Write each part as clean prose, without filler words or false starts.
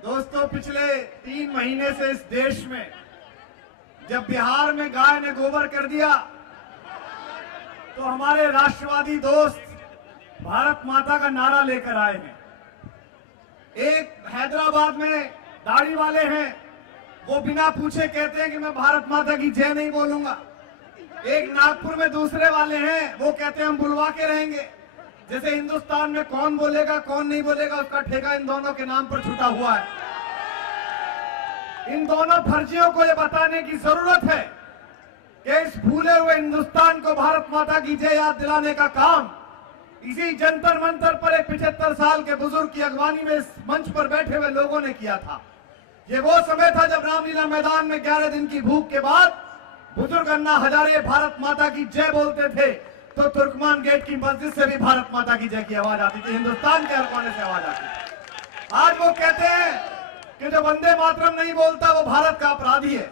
दोस्तों, पिछले 3 महीने से इस देश में जब बिहार में गाय ने गोबर कर दिया तो हमारे राष्ट्रवादी दोस्त भारत माता का नारा लेकर आए हैं। एक हैदराबाद में दाढ़ी वाले हैं, वो बिना पूछे कहते हैं कि मैं भारत माता की जय नहीं बोलूंगा। एक नागपुर में दूसरे वाले हैं, वो कहते हैं हम बुलवा के रहेंगे। जैसे हिंदुस्तान में कौन बोलेगा कौन नहीं बोलेगा उसका ठेका इन दोनों के नाम पर छूटा हुआ है। इन दोनों फर्जियों को ये बताने की जरूरत है कि इस भूले हुए हिंदुस्तान को भारत माता की जय याद दिलाने का काम इसी जंतर मंतर पर एक 75 साल के बुजुर्ग की अगवानी में इस मंच पर बैठे हुए लोगों ने किया था। ये वो समय था जब रामलीला मैदान में 11 दिन की भूख के बाद बुजुर्ग अन्ना हजारे भारत माता की जय बोलते थे तो तुर्कमान गेट की मस्जिद से भी भारत माता की जय की आवाज आती थी, हिंदुस्तान के हर कोने से आवाज आती थी। आज वो कहते हैं कि जो वंदे मातरम नहीं बोलता वो भारत का अपराधी है,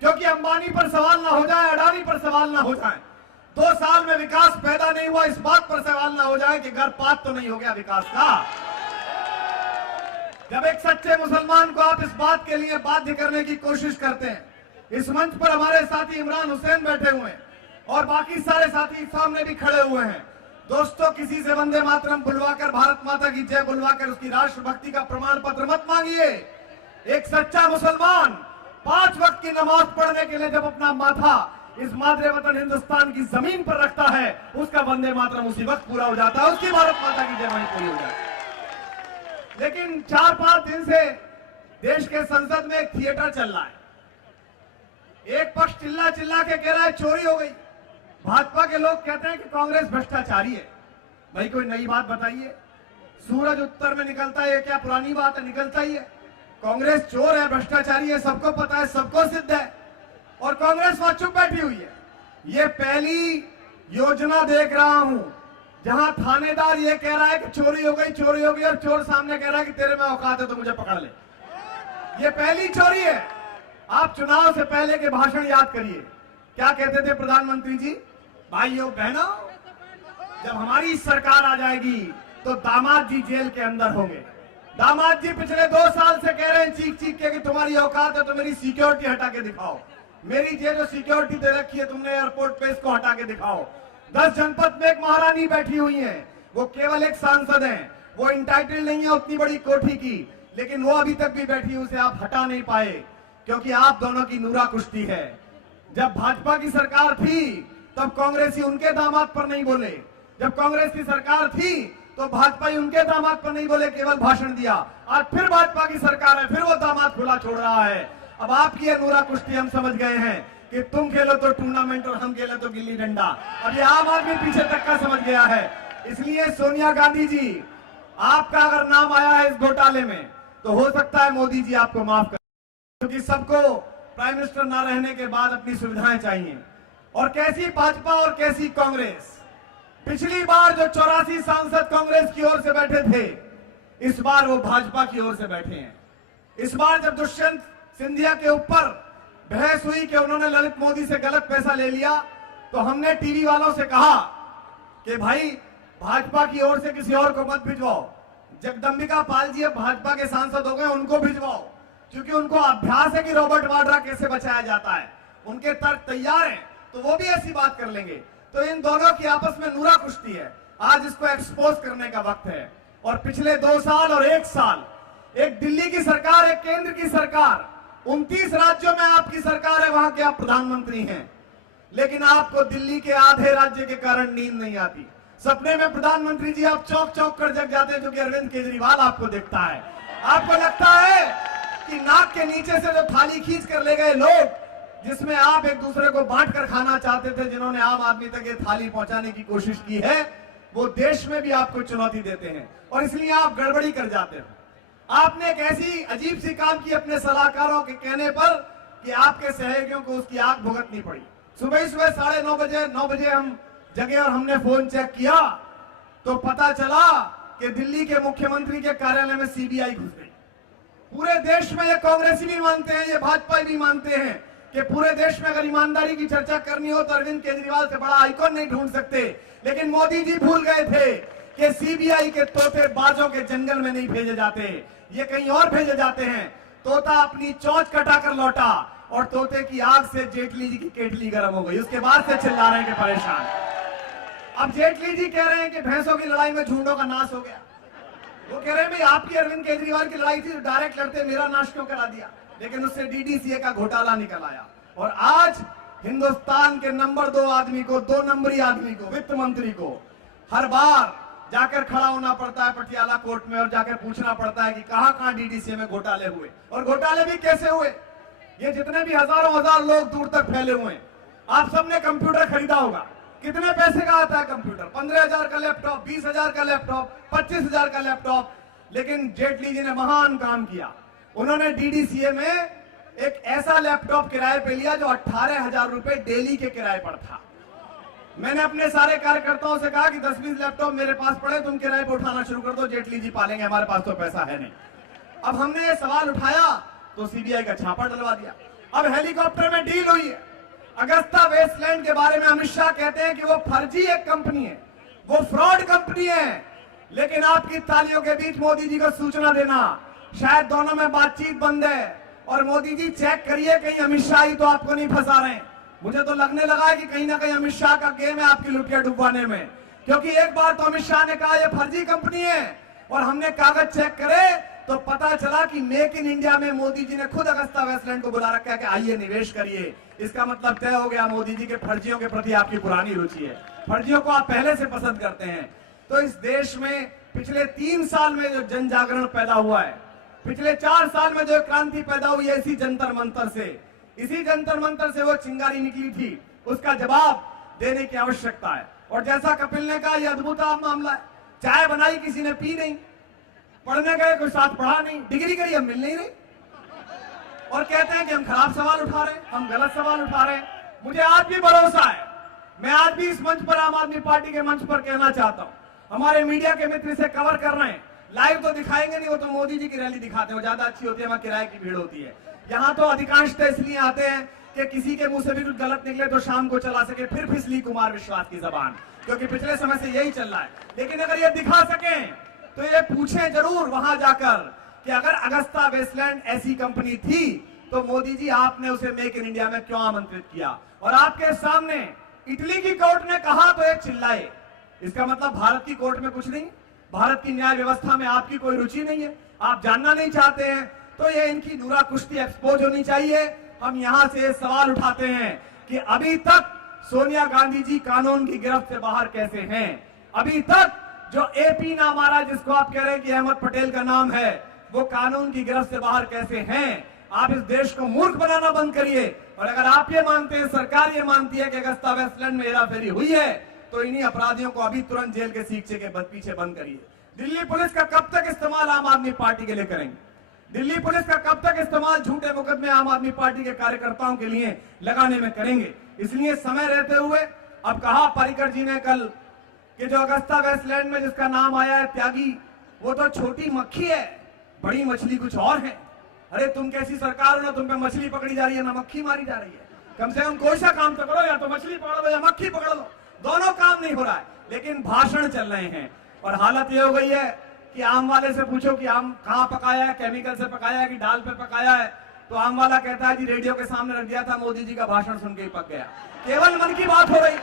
क्योंकि अंबानी पर सवाल ना हो जाए, अडानी पर सवाल ना हो जाए, 2 साल में विकास पैदा नहीं हुआ इस बात पर सवाल ना हो जाए कि गर्भपात तो नहीं हो गया विकास का। जब एक सच्चे मुसलमान को आप इस बात के लिए बाध्य करने की कोशिश करते हैं, इस मंच पर हमारे साथी इमरान हुसैन बैठे हुए हैं और बाकी सारे साथी सामने भी खड़े हुए हैं। दोस्तों, किसी से वंदे मातरम बुलवाकर, भारत माता की जय बुलवाकर उसकी राष्ट्रभक्ति का प्रमाण पत्र मत मांगिए। एक सच्चा मुसलमान 5 वक्त की नमाज पढ़ने के लिए जब अपना माथा इस मादरे वतन हिंदुस्तान की जमीन पर रखता है, उसका वंदे मातरम उसी वक्त पूरा हो जाता है, उसकी भारत माता की जय वहीं पूरी हो जाती है। लेकिन 4-5 दिन से देश के संसद में एक थिएटर चल रहा है। एक पक्ष चिल्ला चिल्ला के कह रहा है चोरी हो गई, भाजपा के लोग कहते हैं कि कांग्रेस भ्रष्टाचारी है। भाई कोई नई बात बताइए, सूरज उत्तर में निकलता है, क्या पुरानी बात है? निकलता ही है। कांग्रेस चोर है, भ्रष्टाचारी है, सबको पता है, सबको सिद्ध है, और कांग्रेस वहां चुप बैठी हुई है। ये पहली योजना देख रहा हूं जहां थानेदार ये कह रहा है कि चोरी हो गई और चोर सामने कह रहा है कि तेरे में औकात है तो मुझे पकड़ ले। ये पहली चोरी है। आप चुनाव से पहले के भाषण याद करिए, क्या कहते थे प्रधानमंत्री जी? भाइयों बहनों, जब हमारी सरकार आ जाएगी तो दामाद जी जेल के अंदर होंगे। दामाद जी पिछले 2 साल से कह रहे हैं चीख चीख के कि तुम्हारी औकात है तो मेरी सिक्योरिटी हटा के दिखाओ, मेरी जो सिक्योरिटी दे रखी है तुमने एयरपोर्ट पे, इसको हटा के दिखाओ। 10 जनपद में एक महारानी बैठी हुई है, वो केवल एक सांसद हैं, वो इंटाइटल नहीं है उतनी बड़ी कोठी की, लेकिन वो अभी तक भी बैठी, उसे आप हटा नहीं पाए क्योंकि आप दोनों की नूरा कुश्ती है। जब भाजपा की सरकार थी तब कांग्रेसी उनके दामाद पर नहीं बोले, जब कांग्रेस की सरकार थी तो भाजपा ही उनके दामाद पर नहीं बोले, केवल भाषण दिया। आज फिर भाजपा की सरकार है, फिर वो दामाद खुला छोड़ रहा है। अब आपकी ये नूरा कुश्ती हम समझ गए हैं कि तुम खेलो तो टूर्नामेंट और हम खेलो तो गिल्ली डंडा। अब ये आम आदमी पीछे तक का समझ गया है। इसलिए सोनिया गांधी जी, आपका अगर नाम आया है इस घोटाले में तो हो सकता है मोदी जी आपको माफ कर, क्योंकि सबको प्राइम मिनिस्टर ना रहने के बाद अपनी सुविधाएं चाहिए। और कैसी भाजपा और कैसी कांग्रेस। पिछली बार जो 84 सांसद कांग्रेस की ओर से बैठे थे, इस बार वो भाजपा की ओर से बैठे हैं। इस बार जब दुष्यंत सिंधिया के ऊपर बहस हुई कि उन्होंने ललित मोदी से गलत पैसा ले लिया, तो हमने टीवी वालों से कहा कि भाई भाजपा की ओर से किसी और को मत भिजवाओ। जगदंबिका पाल जी अब भाजपा के सांसद हो गए, उनको भिजवाओ, क्योंकि उनको अभ्यास है कि रॉबर्ट वाड्रा कैसे बचाया जाता है। उनके तर्क तैयार हैं तो वो भी ऐसी बात कर लेंगे। तो इन दोनों की आपस में नूरा कुश्ती है, आज इसको एक्सपोज करने का वक्त है। और पिछले 2 साल और 1 साल, एक दिल्ली की सरकार, एक केंद्र की सरकार, 29 राज्यों में आपकी सरकार है, वहां के आप प्रधानमंत्री हैं, लेकिन आपको दिल्ली के आधे राज्य के कारण नींद नहीं आती। सपने में प्रधानमंत्री जी आप चौक चौक कर जग जाते हैं, जो कि अरविंद केजरीवाल आपको देखता है। आपको लगता है कि नाक के नीचे से जो थाली खींच कर ले गए लोग, जिसमें आप एक दूसरे को बांट कर खाना चाहते थे, जिन्होंने आम आदमी तक ये थाली पहुंचाने की कोशिश की है, वो देश में भी आपको चुनौती देते हैं और इसलिए आप गड़बड़ी कर जाते हैं। आपने एक ऐसी अजीब सी काम की अपने सलाहकारों के कहने पर कि आपके सहयोगियों को उसकी आग भुगतनी पड़ी। सुबह 9:30 बजे हम जगे और हमने फोन चेक किया तो पता चला कि दिल्ली के मुख्यमंत्री के कार्यालय में सीबीआई घुस गई। पूरे देश में ये कांग्रेसी भी मानते हैं, ये भाजपा भी मानते हैं कि पूरे देश में अगर ईमानदारी की चर्चा करनी हो तो अरविंद केजरीवाल से बड़ा आइकॉन नहीं ढूंढ सकते, लेकिन मोदी जी भूल गए थे कि सीबीआई के तोते बाजों के जंगल में नहीं भेजे जाते, ये कहीं और भेजे जाते हैं। तोता अपनी चोंच कटाकर लौटा और तोते की आग से जेटली जी की केटली गर्म हो गई, उसके बाद से चिल्ला रहे हैं कि परेशान। अब जेटली जी कह रहे हैं कि भैंसों की लड़ाई में झुंडों का नाश हो गया। वो कह रहे हैं भाई आपकी अरविंद केजरीवाल की लड़ाई थी तो डायरेक्ट लड़ते, मेरा नाश क्यों करा दिया? लेकिन उससे डीडीसीए का घोटाला निकल आया और आज हिंदुस्तान के नंबर 2 आदमी को, 2 नंबरी आदमी को, वित्त मंत्री को हर बार जाकर खड़ा होना पड़ता है पटियाला कोर्ट में और जाकर पूछना पड़ता है कि कहां डीडीसीए में घोटाले हुए और घोटाले भी कैसे हुए। ये जितने भी हजारों हजार लोग दूर तक फैले हुए हैं, आप सबने कंप्यूटर खरीदा होगा, कितने पैसे का आता है कंप्यूटर? 15,000 का लैपटॉप, 20,000 का लैपटॉप, 25,000 का लैपटॉप। लेकिन जेटली जी ने महान काम किया, उन्होंने डीडीसीए में एक ऐसा लैपटॉप किराए पे लिया जो 18,000 रुपए डेली के किराए पर था। मैंने अपने सारे कार्यकर्ताओं से कहा कि 10-20 लैपटॉप मेरे पास पड़े, तुम किराए पे उठाना शुरू कर दो, जेटली जी पालेंगे, हमारे पास तो पैसा है नहीं। अब हमने ये सवाल उठाया तो सीबीआई का छापा डलवा दिया। अब हेलीकॉप्टर में डील हुई है। अगस्ता वेस्टलैंड के बारे में अमित शाह कहते हैं कि वो फर्जी एक कंपनी है, वो फ्रॉड कंपनी है। लेकिन आपकी तालियों के बीच मोदी जी को सूचना देना, शायद दोनों में बातचीत बंद है। और मोदी जी चेक करिए कहीं अमित शाह ही तो आपको नहीं फंसा रहे हैं। मुझे तो लगने लगा है कि कहीं ना कहीं अमित शाह का गेम है आपकी लुटिया डुबवाने में, क्योंकि एक बार तो अमित शाह ने कहा ये फर्जी कंपनी है और हमने कागज चेक करे तो पता चला कि मेक इन इंडिया में मोदी जी ने खुद अगस्ता वेस्टलैंड को बुला रखा है कि आइए निवेश करिए। इसका मतलब तय हो गया मोदी जी के फर्जियों के प्रति आपकी पुरानी रुचि है, फर्जियों को आप पहले से पसंद करते हैं। तो इस देश में पिछले 3 साल में जो जन जागरण पैदा हुआ है, पिछले 4 साल में जो क्रांति पैदा हुई है, इसी जंतर मंतर से, इसी जंतर मंतर से वो चिंगारी निकली थी, उसका जवाब देने की आवश्यकता है। और जैसा कपिल ने कहा, यह अद्भुत मामला है, चाय बनाई किसी ने पी नहीं, पढ़ने गए कोई साथ पढ़ा नहीं, डिग्री करी हम मिल नहीं रही और कहते हैं कि हम खराब सवाल उठा रहे हैं, हम गलत सवाल उठा रहे हैं। मुझे आज भी भरोसा है, मैं आज भी इस मंच पर, आम आदमी पार्टी के मंच पर कहना चाहता हूं, हमारे मीडिया के मित्र इसे कवर कर रहे हैं, लाइव तो दिखाएंगे नहीं, वो तो मोदी जी की रैली दिखाते हैं, ज्यादा अच्छी होती है, वहां किराए की भीड़ होती है। यहाँ तो अधिकांशतः इसलिए आते हैं कि किसी के मुंह से भी कुछ गलत निकले तो शाम को चला सके फिर फिसली कुमार विश्वास की जबान, क्योंकि पिछले समय से यही चल रहा है। लेकिन अगर ये दिखा सकें तो ये पूछें जरूर वहां जाकर कि अगर अगस्ता वेस्टलैंड ऐसी कंपनी थी तो मोदी जी आपने उसे मेक इन इंडिया में क्यों आमंत्रित किया? और आपके सामने इटली की कोर्ट ने कहा तो एक चिल्लाए, इसका मतलब भारत की कोर्ट में कुछ नहीं, भारत की न्याय व्यवस्था में आपकी कोई रुचि नहीं है, आप जानना नहीं चाहते हैं। तो ये इनकी नूरा कुश्ती एक्सपोज होनी चाहिए। हम यहां से सवाल उठाते हैं कि अभी तक सोनिया गांधी जी कानून की गिरफ्त से बाहर कैसे हैं? अभी तक जो एपी नाम आ रहा है, जिसको आप कह रहे हैं कि अहमद पटेल का नाम है, वो कानून की गिरफ्त से बाहर कैसे हैं? आप इस देश को मूर्ख बनाना बंद करिए। और अगर आप ये मानते हैं, सरकार ये मानती है कि अगस्ता वेस्टलैंड में हेराफेरी हुई है, तो इन्हीं अपराधियों को अभी तुरंत जेल के सीखे के पीछे बंद करिए। दिल्ली पुलिस का कब तक इस्तेमाल आम आदमी पार्टी के लिए करेंगे? दिल्ली पुलिस का कब तक इस्तेमाल झूठे मुकदमे आम आदमी पार्टी के कार्यकर्ताओं के लिए लगाने में करेंगे? इसलिए समय रहते हुए, अब कहा पर्रिकर जी ने कल कि जो अगस्ता वेस्टलैंड में जिसका नाम आया है त्यागी, वो तो छोटी मक्खी है, बड़ी मछली कुछ और है। अरे तुम कैसी सरकार हो ना, तुम पे मछली पकड़ी जा रही है ना मक्खी मारी जा रही है। कम से कम कोई सा काम तो करो, या तो मछली पकड़ लो या मक्खी पकड़ लो, दोनों काम नहीं हो रहा है। लेकिन भाषण चल रहे हैं और हालत ये हो गई है कि आम वाले से पूछो कि आम कहाँ पकाया है, केमिकल से पकाया है कि डाल पे पकाया है, तो आम वाला कहता है जी रेडियो के सामने रख दिया था, मोदी जी का भाषण सुन के ही पक गया। केवल मन की बात हो रही,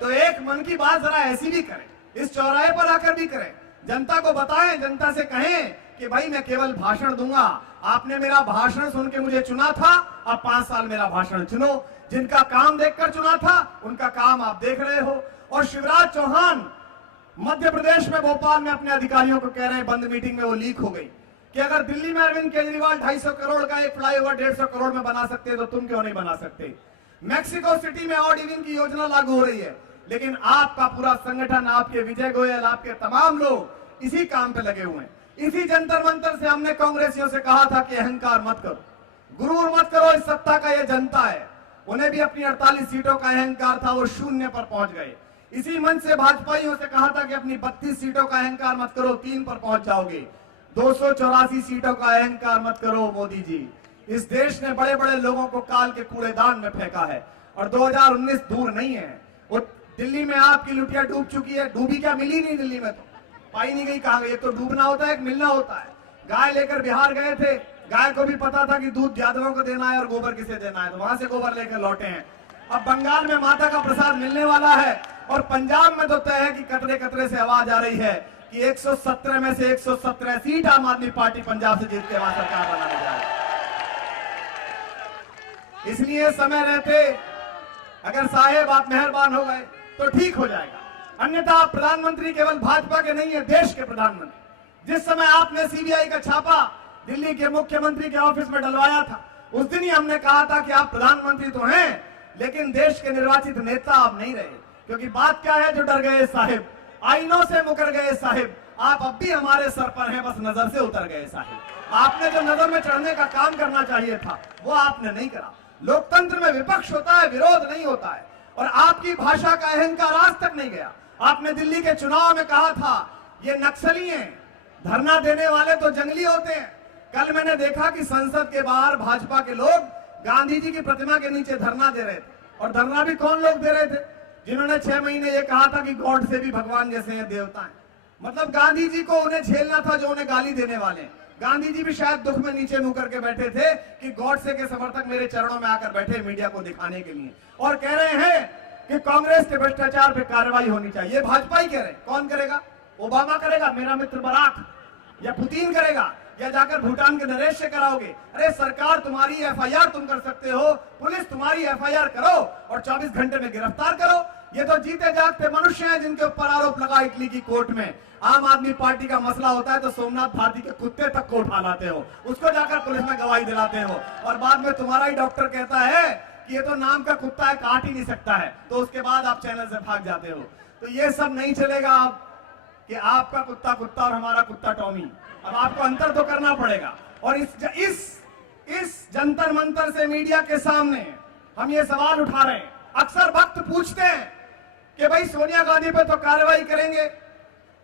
तो एक मन की बात जरा ऐसी भी करें, इस चौराहे पर आकर भी करें, जनता को बताएं, जनता से कहें कि भाई मैं केवल भाषण दूंगा, आपने मेरा भाषण सुन के मुझे चुना था, अब 5 साल मेरा भाषण सुनो। जिनका काम देखकर चुना था उनका काम आप देख रहे हो। और शिवराज चौहान मध्य प्रदेश में, भोपाल में अपने अधिकारियों को कह रहे हैं, बंद मीटिंग में वो लीक हो गई, कि अगर दिल्ली में अरविंद केजरीवाल 250 करोड़ का एक फ्लाईओवर 150 करोड़ में बना सकते हैं तो तुम क्यों नहीं बना सकते? मैक्सिको सिटी में ऑड इवन की योजना लागू हो रही है, लेकिन आपका पूरा संगठन, आपके विजय गोयल, आपके तमाम लोग इसी काम पे लगे हुए हैं। इसी जंतर मंतर से हमने कांग्रेसियों से कहा था कि अहंकार मत करो, गुरूर मत करो, इस सत्ता का ये जनता है। उन्हें भी अपनी 48 सीटों का अहंकार था, वो 0 पर पहुंच गए। इसी मंच से भाजपाइयों से कहा था कि अपनी 32 सीटों का अहंकार मत करो, 3 पर पहुंच जाओगे। 284 सीटों का अहंकार मत करो मोदी जी। इस देश ने बड़े बड़े लोगों को काल के कूड़ेदान में फेंका है और 2019 दूर नहीं है। वो दिल्ली में आपकी लुटिया डूब चुकी है। डूबी क्या, मिली नहीं दिल्ली में, तो पाई नहीं गई। कहां गई? एक तो डूबना होता है, एक मिलना होता है। गाय लेकर बिहार गए थे, गाय को भी पता था कि दूध यादवों को देना है और गोबर किसे देना है, तो वहां से गोबर लेकर लौटे हैं। अब बंगाल में माता का प्रसाद मिलने वाला है और पंजाब में तो तय है कि कतरे कतरे से आवाज आ रही है कि 117 में से 117 सीट आम आदमी पार्टी पंजाब से जीत के वहां सरकार बनाने जा रही है। इसलिए समय रहते अगर साहेब आप मेहरबान हो गए तो ठीक हो जाएगा, अन्यथा प्रधानमंत्री केवल भाजपा के नहीं है, देश के प्रधानमंत्री। जिस समय आपने सीबीआई का छापा दिल्ली के मुख्यमंत्री के ऑफिस में डलवाया था, उस दिन ही हमने कहा था कि आप प्रधानमंत्री तो हैं लेकिन देश के निर्वाचित नेता आप नहीं रहे। क्योंकि बात क्या है, जो डर गए साहिब, आईनों से मुकर गए साहिब, आप अब भी हमारे सर पर हैं, बस नजर से उतर गए साहिब। आपने जो नजर में चढ़ने का काम करना चाहिए था वो आपने नहीं करा। लोकतंत्र में विपक्ष होता है, विरोध नहीं होता है, और आपकी भाषा का अहंकार आज तक नहीं गया। आपने दिल्ली के चुनाव में कहा था ये नक्सली हैं, धरना देने वाले तो जंगली होते हैं। कल मैंने देखा कि संसद के बाहर भाजपा के लोग गांधी जी की प्रतिमा के नीचे धरना दे रहे थे। और धरना भी कौन लोग दे रहे थे? जिन्होंने 6 महीने ये कहा था कि गॉड से भी भगवान जैसे हैं, देवता हैं। मतलब गांधी जी को उन्हें झेलना था जो उन्हें गाली देने वाले हैं। गांधी जी भी शायद दुख में नीचे मुंह करके बैठे थे कि गॉड से के समर्थक मेरे चरणों में आकर बैठे मीडिया को दिखाने के लिए, और कह रहे हैं कि कांग्रेस के भ्रष्टाचार पे कार्रवाई होनी चाहिए। ये भाजपा ही कह रहे हैं। कौन करेगा? ओबामा करेगा, मेरा मित्र बराक, या पुतिन करेगा, या जाकर भूटान के नरेश से कराओगे? अरे सरकार तुम्हारी एफआईआर तुम कर सकते हो, पुलिस तुम्हारी एफआईआर करो और 24 घंटे में गिरफ्तार करो। ये तो जीते जागते मनुष्य हैं जिनके ऊपर आरोप लगा इटली की कोर्ट में। आम आदमी पार्टी का मसला होता है तो सोमनाथ भारती के कुत्ते तक को उठा लाते हो, उसको जाकर पुलिस में गवाही दिलाते हो, और बाद में तुम्हारा ही डॉक्टर कहता है कि ये तो नाम का कुत्ता है, काट ही नहीं सकता है, तो उसके बाद आप चैनल से भाग जाते हो। तो ये सब नहीं चलेगा आप कि आपका कुत्ता कुत्ता और हमारा कुत्ता टॉमी। अब आपको अंतर तो करना पड़ेगा। और इस जंतर मंतर से मीडिया के सामने हम ये सवाल उठा रहे हैं। अक्सर वक्त पूछते हैं कि भाई सोनिया गांधी पे तो कार्रवाई करेंगे,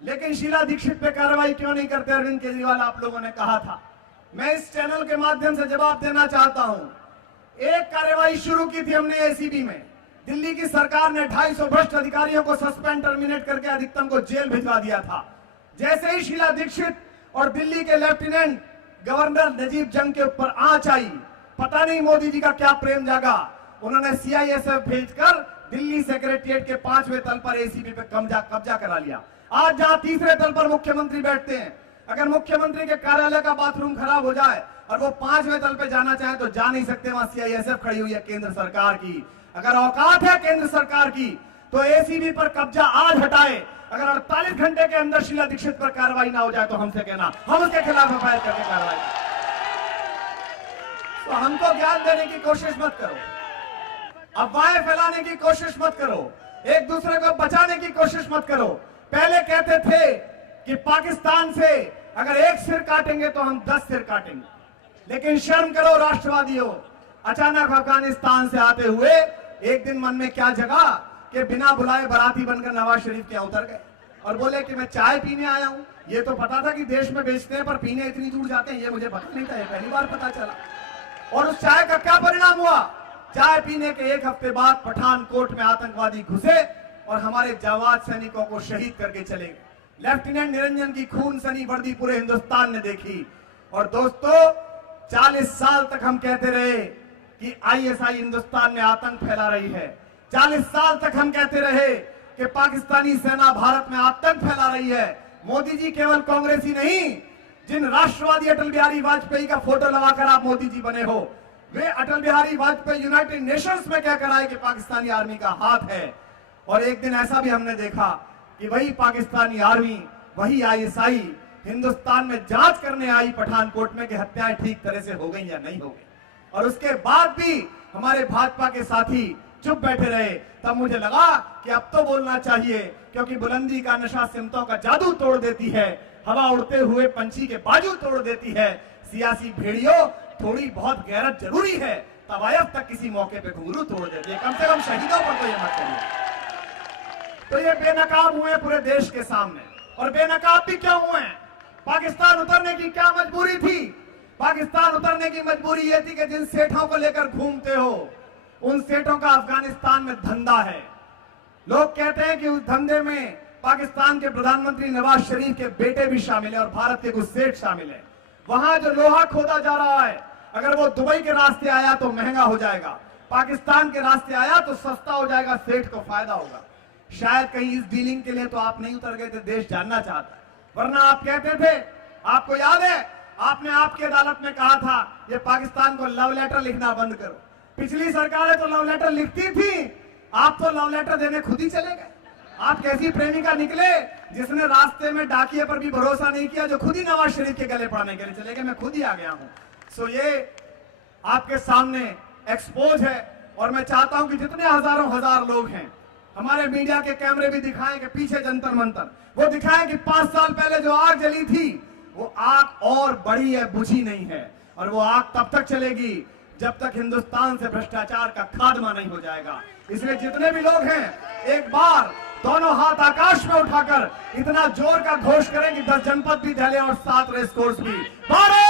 लेकिन शीला दीक्षित पे कार्रवाई क्यों नहीं करते? अरविंद केजरीवाल आप लोगों ने कहा था। मैं इस चैनल के माध्यम से जवाब देना चाहता हूं। एक कार्रवाई शुरू की थी हमने एसीबी में। दिल्ली की सरकार ने 250 भ्रष्ट अधिकारियों को सस्पेंड टर्मिनेट करके अधिकतम को जेल भिजवा दिया था। जैसे ही शीला दीक्षित और दिल्ली के लेफ्टिनेंट गवर्नर नजीब जंग के ऊपर आंच आई, पता नहीं मोदी जी का क्या प्रेम जागा, उन्होंने सीआईएसएफ भेजकर दिल्ली सेक्रेटरिएट के 5वें तल पर एसीबी पे कब्जा करा लिया। आज जहां 3रे तल पर मुख्यमंत्री बैठते हैं, अगर मुख्यमंत्री के कार्यालय का बाथरूम खराब हो जाए और वो 5वें तल पे जाना चाहे तो जा नहीं सकते। वहां सीआईएसएफ खड़ी हुई है केंद्र सरकार की। अगर औकात है केंद्र सरकार की तो एसीबी पर कब्जा आज हटाए। अगर 48 घंटे के अंदर शीला दीक्षित पर कार्रवाई ना हो जाए तो हमसे कहना, हम उसके खिलाफ एफआईआर करके कार्रवाई। तो हमको ज्ञान देने की कोशिश मत करो, अफवाहें फैलाने की कोशिश मत करो, एक दूसरे को बचाने की कोशिश मत करो। पहले कहते थे कि पाकिस्तान से अगर एक सिर काटेंगे तो हम 10 सिर काटेंगे, लेकिन शर्म करो राष्ट्रवादियों। अचानक अफगानिस्तान से आते हुए एक दिन मन में क्या जगा कि बिना बुलाए बाराती बनकर नवाज शरीफ के उतर गए और बोले कि मैं चाय पीने आया हूं। ये तो पता था कि देश में बेचते हैं, पर पीने इतनी दूर जाते हैं ये मुझे पता नहीं था, ये पहली बार पता चला। और उस चाय का क्या परिणाम हुआ? चाय पीने के 1 हफ्ते बाद पठानकोट में आतंकवादी घुसे और हमारे जाबाज सैनिकों को शहीद करके चले गए। लेफ्टिनेंट निरंजन की खून सनी वर्दी पूरे हिंदुस्तान ने देखी। और दोस्तों 40 साल तक हम कहते रहे कि आईएसआई हिंदुस्तान में आतंक फैला रही है। 40 साल तक हम कहते रहे कि पाकिस्तानी सेना भारत में आतंक फैला रही है। मोदी जी केवल कांग्रेसी नहीं, जिन राष्ट्रवादी अटल बिहारी वाजपेयी का फोटो लगाकर आप मोदी जी बने हो, वे अटल बिहारी वाजपेयी यूनाइटेड नेशंस में क्या कराए कि पाकिस्तानी आर्मी का हाथ है। और एक दिन ऐसा भी हमने देखा कि वही पाकिस्तानी आर्मी, वही आईएसआई हिंदुस्तान में जांच करने आई पठानकोट में कि हत्याएं ठीक तरह से हो गई या नहीं हो गई। और उसके बाद भी हमारे भाजपा के साथी चुप बैठे रहे। तब मुझे लगा कि अब तो बोलना चाहिए, क्योंकि बुलंदी का नशा सिमतों का जादू तोड़ देती है, हवा उड़ते हुए पंछी के बाजू तोड़ देती है। सियासी भेड़ियों, थोड़ी बहुत गैरत जरूरी है, तवायफ तक किसी मौके पे घुंघरू तोड़ देती है। कम से कम शहीदों पर तो ये मत करिए। तो ये बेनकाब हुए पूरे देश के सामने। और बेनकाब भी क्यों हुए? पाकिस्तान उतरने की क्या मजबूरी थी? पाकिस्तान उतरने की मजबूरी ये थी कि जिन सेठों को लेकर घूमते हो, उन सेठों का अफगानिस्तान में धंधा है। लोग कहते हैं कि उस धंधे में पाकिस्तान के प्रधानमंत्री नवाज शरीफ के बेटे भी शामिल है और भारत के कुछ सेठ शामिल है। वहां जो लोहा खोदा जा रहा है, अगर वो दुबई के रास्ते आया तो महंगा हो जाएगा, पाकिस्तान के रास्ते आया तो सस्ता हो जाएगा, सेठ को फायदा होगा। शायद कहीं इस डीलिंग के लिए तो आप नहीं उतर गए थे, देश जानना चाहता है। वरना आप कहते थे, आपको याद है, आपने आपकी अदालत में कहा था ये पाकिस्तान को लव लेटर लिखना बंद करो। पिछली सरकारें तो लव लेटर लिखती थी, आप तो लव लेटर देने खुद ही चले गए। आप कैसी प्रेमिका निकले जिसने रास्ते में डाकिए पर भी भरोसा नहीं किया, जो खुद ही नवाज शरीफ के गले पड़ने के लिए चले गए। मैं खुद ही आ गया हूं। सो ये आपके सामने एक्सपोज है और मैं चाहता हूं कि जितने हजारों हजार लोग हैं, हमारे मीडिया के कैमरे भी दिखाएं कि पीछे जंतर मंतर, वो दिखाएं कि 5 साल पहले जो आग जली थी वो आग और बड़ी है, बुझी नहीं है। और वो आग तब तक चलेगी जब तक हिंदुस्तान से भ्रष्टाचार का खात्मा नहीं हो जाएगा। इसलिए जितने भी लोग हैं, एक बार दोनों हाथ आकाश में उठाकर इतना जोर का घोष करें कि 10 जनपद भी दहले और 7 रेस कोर्स भी। भारत